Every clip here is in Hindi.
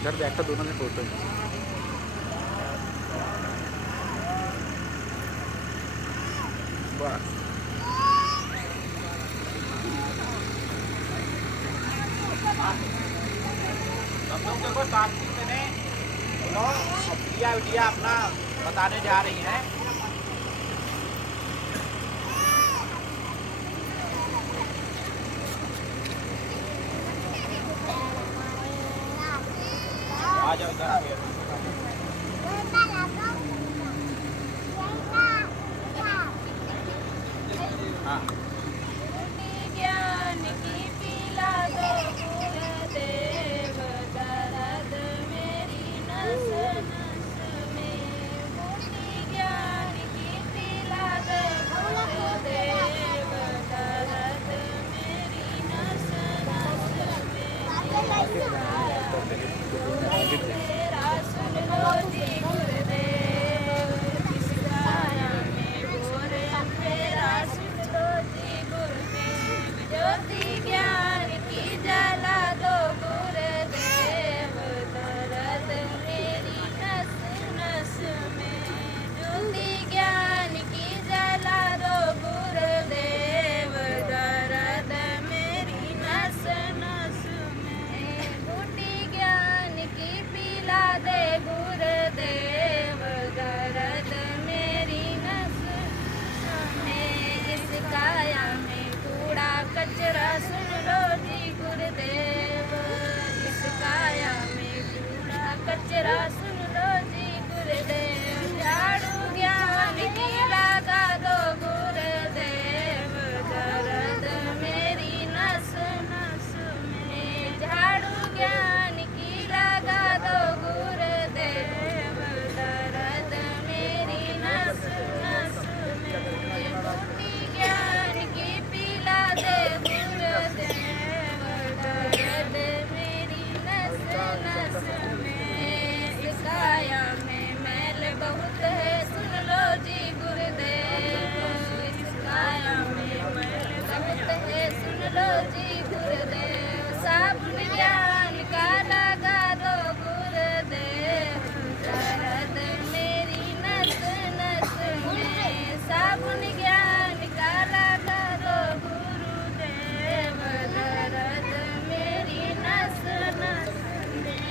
इधर बैठा दोनों ने फोटो। बस हम लोग देखो सांस्कृतिक मैंने दिया विडिया अपना बताने जा रही हैं। आ जाओ इधर आ गया। हाँ ज्ञान की पीला दो गुरुदेव, दर्द मेरी नस नस में। बूटी ज्ञान की पीला दो गुरुदेव, दर्द मेरी नस नस में। तेरा सुन लो जी गुरुदेव, इस काया में गोरे तेरा सुन लो जी गुरुदेव। ज्योति ज्ञान की जला दो गुरुदेव, दर्द मेरी नस नस में। ज्योति ज्ञान की जला दो गुरुदेव, दर्द मेरी नस नस में। बूटी ज्ञान की पिला दे गुरुदेव, दर्द मेरी नस में। इस काया में कूड़ा कचरा सुन लो जी गुरुदेव, इस काया में कूड़ा कचरा सुन लो जी गुरुदेव। झाड़ू ज्ञान की लगा दो गुरुदेव, दर्द मेरी नस नस में। झाड़ू ज्ञान की लगा दो गुरुदेव, दर्द मेरी नस नस में। बूटी ज्ञान की पिला दे गुरुदेव, दर्द मेरी नस नस में। इस काया में मैल बहुत है सुन लो जी गुरुदेव, इस काया में मैल बहुत है सुन लो जी गुरुदेव। साबुन ज्ञान का लगा दो गुरुदेव, दर्द मेरी नस नस में। साबुन ज्ञान का लगा दो गुरुदेव, दर्द मेरी नस नस में।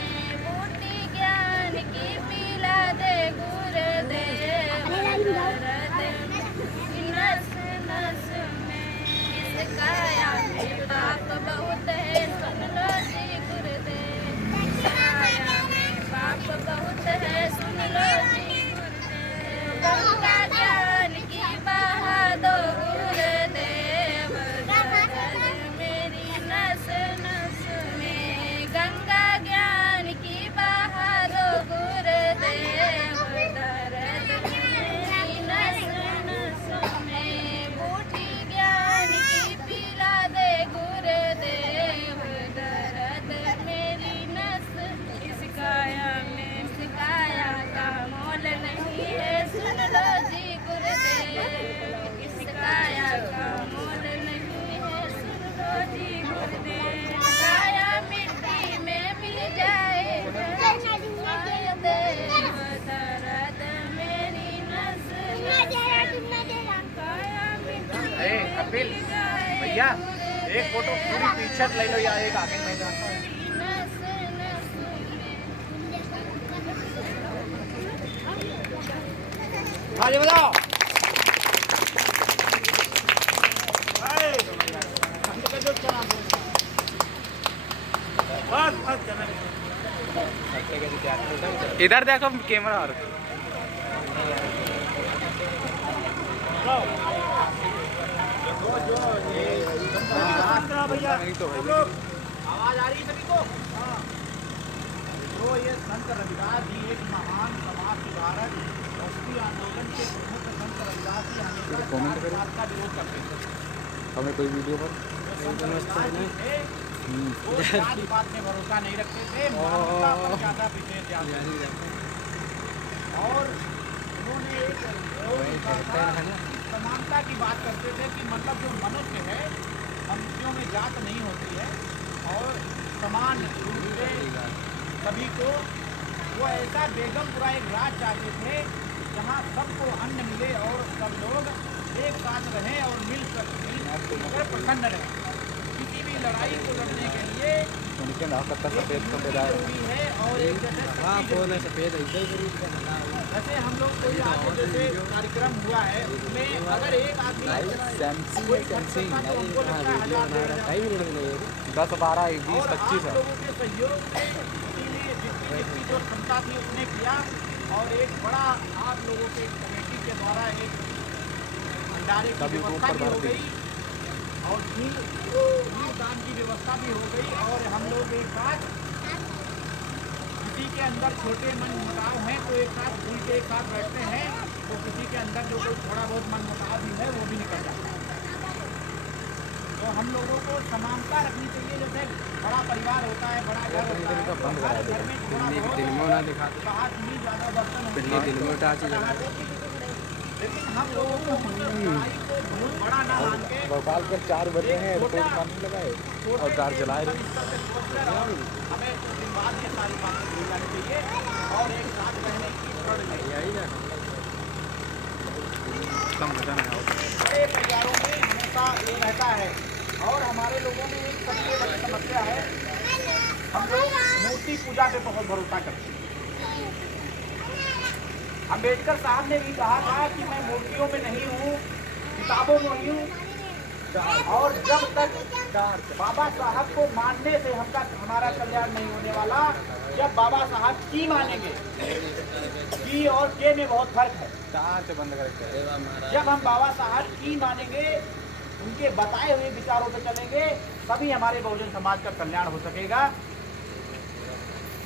बूटी ज्ञान की पिला दे गुरुदेव, दर्द मेरी नस नस में। इस काया में पाप बहुत है सुन लो जी गुरुदेव, इस काया में पाप बहुत है सुन लो जी गुरुदेव। गंगा ज्ञान की बहा दो गुरुदेव, दर्द मेरी नस नस में। गंगा ज्ञान की बहा दो गुरुदेव, दर्द मेरी नस नस में। बूटी ज्ञान की पिला दे गुरुदेव, दर्द मेरी नस। इस काया में इस काया का मोल नहीं है सुन लो जी गुरुदेव, इस काया का मोल नहीं है सुन लो जी गुरुदेव। काया मिट्टी में मिल जाए गुरुदेव, दर्द मेरी नस नस में। काया मिट्टी में कपिल मिल जाए भैया एक फोटो पूरी पीछे ले लो या एक आगे ले लो। नस नस में। आगे बताओ। इधर देखो कैमरा और भैया नहीं तो भाई आवाज आ रही है सभी को। तो ये संत रविदास जी एक महान समाज सुधारक राष्ट्रीय आंदोलन के प्रमुख संत रविदास जी हमेशा कमेंट करें। जात का विरोध करते थे। हमें कोई वीडियो पर जो संत रविदास जी थे वो जात पात में भरोसा नहीं रखते थे, मानवता पर ज्यादा विशेष ध्यान देते थे। और उन्होंने एक समानता की बात करते थे कि मतलब जो मनुष्य है मनुष्यों में जात नहीं होती है और समान रूप से सभी को। वो ऐसा बेगमपुरा एक राज चाहते थे जहाँ सबको अन्न मिले और सब लोग एक साथ रहें और मिलकर प्रसन्न रहें। किसी भी लड़ाई को लड़ने के लिए उनके नाम का सफेद कपेदार जरूरी है और एक जैसे सफेद जैसे हम लोग कोई आगे जैसे कार्यक्रम हुआ है उसमें अगर एक आदमी कोई खर्च करता तो उनको लगता है 10, 12, 20, और 25 आप है। लोगों के सहयोग से किसी ने जितनी जो क्षमता थी उसने किया और एक बड़ा आप लोगों के कमेटी के द्वारा एक भंडारे की व्यवस्था भी हो गई और घी दान की व्यवस्था भी हो गई और हम लोग एक साथ किसी के अंदर छोटे मन मुटाव हैं तो एक साथ खुल के एक साथ बैठते हैं तो किसी के अंदर जो कोई थोड़ा बहुत मन मुटाव भी है वो भी निकल जाता है। तो हम लोगों को समानता रखनी चाहिए। जैसे बड़ा परिवार होता है, बड़ा घर होता है, तो हर घर में थोड़ा बहुत बात नहीं ज़्यादा बर्तन होते हैं। लेकिन हम लोगों को लड़ाई को बहुत बड़ा ना मान के भोपाल पर 4 बजे हैं रिपोर्ट काम लगाए और कार चलाए रहे। हमें कुछ दिन बाद ये सारी बातें भूल जानी चाहिए और एक साथ रहने की प्रण लें। कम वजन है बड़े परिवारों में हमेशा ये रहता है और हमारे लोगों में एक सबसे बड़ी समस्या है, हम लोग मूर्ति पूजा पे बहुत भरोसा करते हैं। अम्बेडकर साहब ने भी कहा था कि मैं मूर्तियों में नहीं हूँ, किताबों में नहीं हूँ और जब तक बाबा साहब को मानने से हमारा कल्याण नहीं होने वाला। जब बाबा साहब की मानेंगे, की और के में बहुत फर्क है। से बंद करके जब हम बाबा साहब की मानेंगे, उनके बताए हुए विचारों पर चलेंगे, तभी हमारे बहुजन समाज का कल्याण हो सकेगा।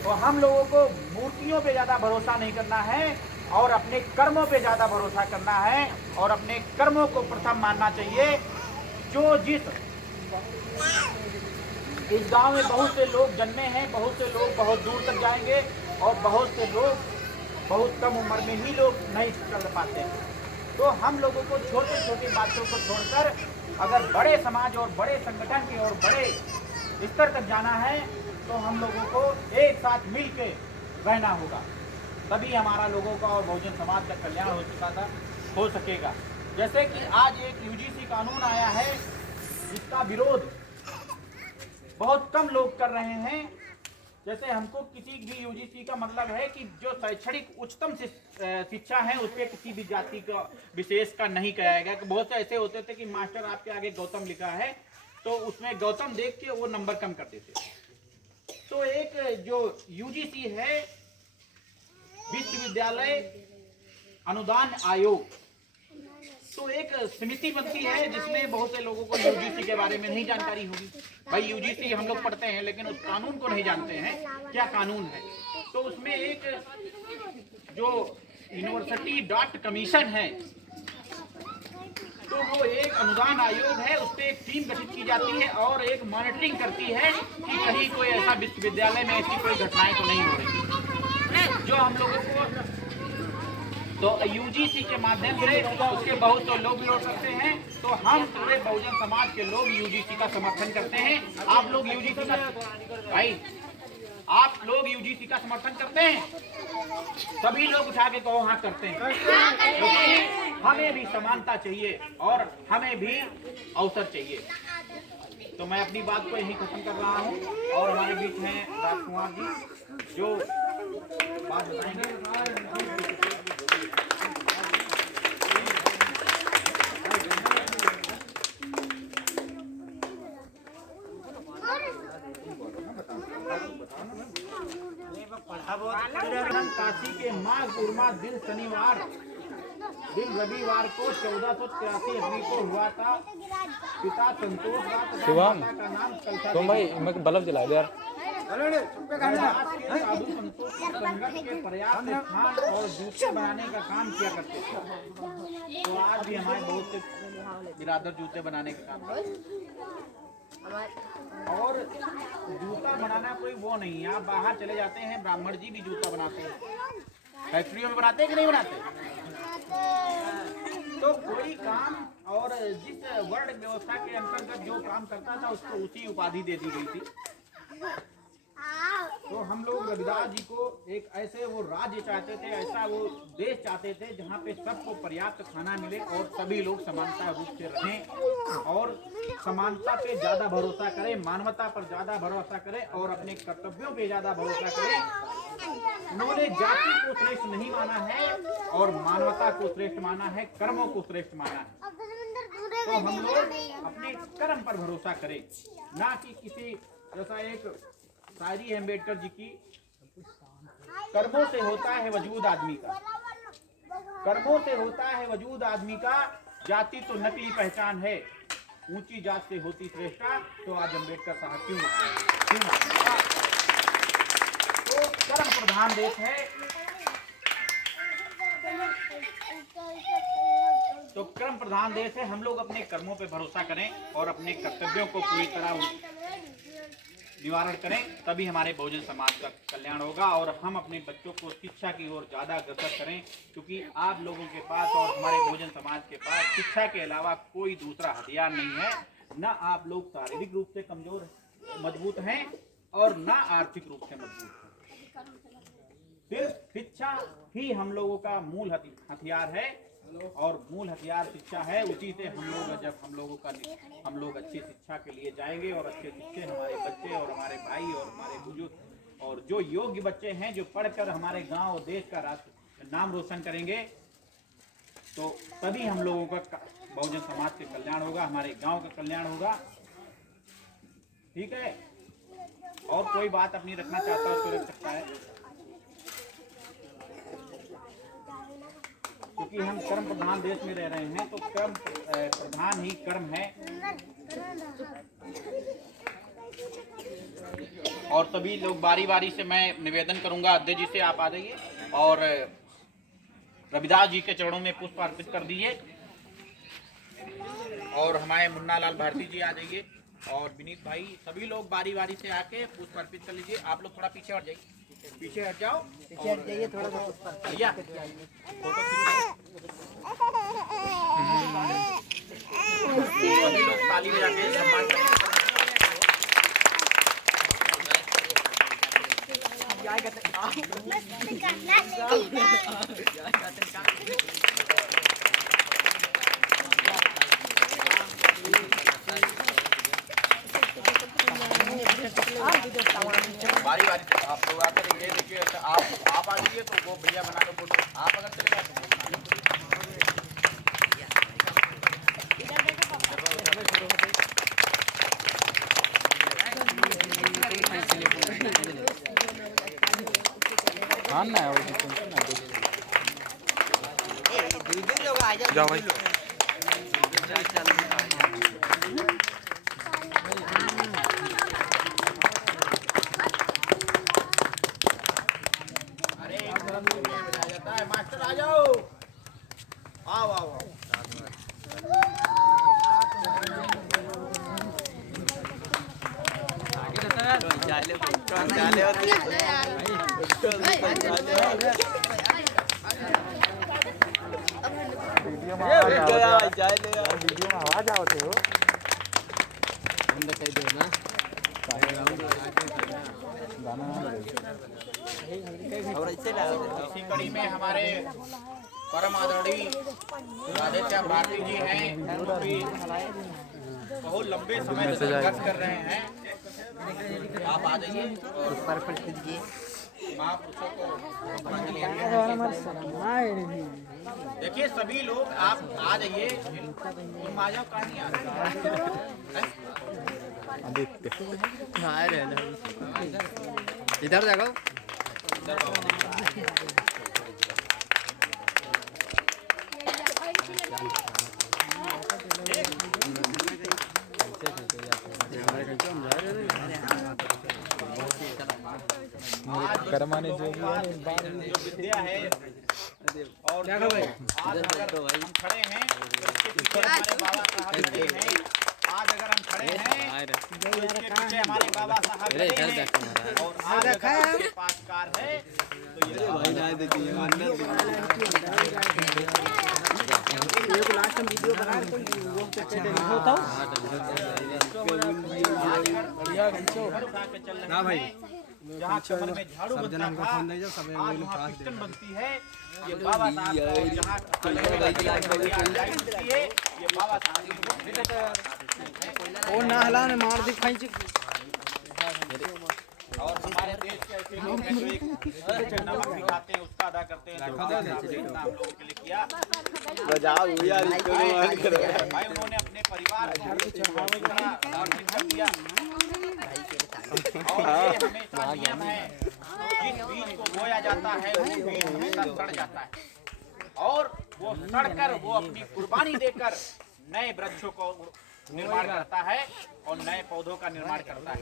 तो हम लोगों को मूर्तियों पे ज़्यादा भरोसा नहीं करना है और अपने कर्मों पे ज़्यादा भरोसा करना है और अपने कर्मों को प्रथम मानना चाहिए। जो जिस इस गांव में बहुत से लोग जन्मे हैं, बहुत से लोग बहुत दूर तक जाएंगे और बहुत से लोग बहुत कम उम्र में ही लोग नहीं चल पाते हैं। तो हम लोगों को छोटी छोटी बातों को छोड़कर अगर बड़े समाज और बड़े संगठन के और बड़े स्तर तक जाना है तो हम लोगों को एक साथ मिल के रहना होगा, तभी हमारा लोगों का और बहुजन समाज का कल्याण हो सकेगा। जैसे कि आज एक यूजीसी कानून आया है जिसका विरोध बहुत कम लोग कर रहे हैं। जैसे हमको किसी भी यूजीसी का मतलब है कि जो शैक्षणिक उच्चतम शिक्षा है उस पर किसी भी जाति का विशेष का नहीं कराएगा। बहुत से ऐसे होते थे कि मास्टर आपके आगे गौतम लिखा है तो उसमें गौतम देख के वो नंबर कम कर देते। तो एक जो यूजीसी है, विश्वविद्यालय अनुदान आयोग, तो एक समिति बनती है जिसमें बहुत से लोगों को यूजीसी के बारे में नहीं जानकारी होगी। भाई यूजीसी हम लोग पढ़ते हैं लेकिन उस कानून को नहीं जानते हैं क्या कानून है। तो उसमें एक जो यूनिवर्सिटी डॉट कमीशन है, तो वो एक अनुदान आयोग है, उस पर एक टीम गठित की जाती है और एक मॉनिटरिंग करती है कि कहीं कोई ऐसा विश्वविद्यालय में ऐसी कोई घटनाएं तो नहीं हो रही जो हम लोगों को। तो यूजीसी के माध्यम से उसके बहुत तो लोग विरोध करते हैं, तो हम पूरे बहुजन समाज के लोग यूजीसी का समर्थन करते हैं। आप लोग यूजीसी का भाई आप लोग यूजीसी का समर्थन करते हैं? सभी लोग उठा के कहो हाँ करते हैं, क्योंकि हमें भी समानता चाहिए और हमें भी अवसर चाहिए। तो मैं अपनी बात को यहीं खत्म कर रहा हूँ और हमारे बीच में राजकुमार जी जो बात बताएंगे। काशी के माघ पूर्णिमा दिन शनिवार दिन रविवार को 1483 ईस्वी को हुआ था। पिता संतोष शुभम का नाम तुम भाई मैं बल्ब जला दे यार। साधु संतोष संगत के पर्याप्त स्थान और जूते बनाने का काम किया करते थे। तो आज भी हमारे बहुत से बिरादर जूते बनाने का काम और जूता बनाना कोई वो नहीं है। आप बाहर चले जाते हैं, ब्राह्मण जी भी जूता बनाते हैं, फैक्ट्रियों में बनाते हैं कि नहीं बनाते। तो कोई काम और जिस वर्ण व्यवस्था के अंतर्गत जो काम करता था उसको उसी उपाधि दे दी गई थी। तो हम लोग रविदास जी को एक ऐसे वो राज्य चाहते थे, ऐसा वो देश चाहते थे जहाँ पे सबको पर्याप्त खाना मिले और सभी लोग समानता रूप से रहें और समानता पे ज्यादा भरोसा करें, मानवता पर ज्यादा भरोसा करें और अपने कर्तव्यों पे ज्यादा भरोसा करें। उन्होंने जाति को श्रेष्ठ नहीं माना है और मानवता को श्रेष्ठ माना है, कर्मों को श्रेष्ठ माना है। तो हम लोग अपने कर्म पर भरोसा करें, ना कि किसी जैसा एक शायरी है अम्बेडकर जी की, कर्मों से होता है वजूद आदमी का, कर्मों से होता है वजूद आदमी का, जाति तो नकली पहचान है, ऊंची जात से होती श्रेष्ठता। तो आज अम्बेडकर साहब क्यों तो कर्म प्रधान देश है, तो कर्म प्रधान देश है। हम लोग अपने कर्मों पे भरोसा करें और अपने कर्तव्यों को पूरी तरह निवारण करें, तभी हमारे बहुजन समाज का कल्याण होगा और हम अपने बच्चों को शिक्षा की ओर ज़्यादा अग्रसर करें, क्योंकि आप लोगों के पास और हमारे बहुजन समाज के पास शिक्षा के अलावा कोई दूसरा हथियार नहीं है। न आप लोग शारीरिक रूप से कमजोर मजबूत हैं और न आर्थिक रूप से मजबूत हैं, सिर्फ शिक्षा ही हम लोगों का मूल हथियार है और मूल हथियार शिक्षा है। उसी से हम लोग जब हम लोग अच्छी शिक्षा के लिए जाएंगे और अच्छे शिक्षे हमारे बच्चे और हमारे भाई और हमारे बुजुर्ग और जो योग्य बच्चे हैं जो पढ़कर हमारे गांव और देश का नाम रोशन करेंगे, तो तभी हम लोगों का बहुजन समाज के कल्याण होगा, हमारे गांव का कल्याण होगा। ठीक है, और कोई बात अपनी रखना चाहता है तो रख सकता है, क्योंकि हम कर्म प्रधान देश में रह रहे हैं तो कर्म प्रधान ही कर्म है। और सभी लोग बारी बारी से मैं निवेदन करूंगा, अध्यक्ष जी से आप आ जाइए और रविदास जी के चरणों में पुष्प अर्पित कर दीजिए और हमारे मुन्ना लाल भारती जी आ जाइए और विनीत भाई, सभी लोग बारी बारी से आके पुष्प अर्पित कर लीजिए। आप लोग थोड़ा पीछे हट जाइए, पीछे हट जाओ, पीछे हट जाइए थोड़ा सा भैया, फोटो सभी लोग ताली बजा के सम्मान करें। बारी बारी से आप लोग आकर ये देखिए, आप आ जाइए तो वो भैया बना दो फोटो, आप अगर चले जाए तो हाँ ना जाओ भाई। मास्टर आ जाओ, आओ आओ आओ। वीडियो में आवाज आवते हो इसी कड़ी में हमारे परम आदरणीय आदित्य भारती जी हैं, जो कि बहुत लंबे समय से संघर्ष कर रहे हैं। आप आ जाइए और महापुरुषों को देखिए, सभी लोग आप आ जाइए। तुम आ जाओ, कहानी आ इधर जाओ। करमाने जो विद्या है और आज अगर हम खड़े हैं तो इसके पीछे हमारे बाबा साहब खड़े हैं। आज अगर हम खड़े हैं तो इसके पीछे हमारे बाबा साहब खड़े हैं और आज अगर आपके पास कार है तो ये लास्ट में वीडियो बना ना भाई जहाँ कमर में झाड़ू बनता था, आज वहाँ पिस्टन बनती है। ये बाबा साहब को जहाँ बनती है, ये बाबा साहब वो ना हला ने मार दी खाई और हमारे देश के ऐसे लोग हैं जो एक नमक भी खाते हैं, उसका अदा करते हैं। जो बाबा साहब ने इतना हम लोगों के लिए किया, भाई उन्होंने अपने परिवार को इतना समर्पित किया। और ये हमेशा नियम है, जिस बीज को बोया जाता है वो बीज हमेशा सड़ जाता है, और वो सड़कर वो अपनी कुर्बानी देकर नए वृक्षों को निर्माण करता है और नए पौधों का निर्माण करता है।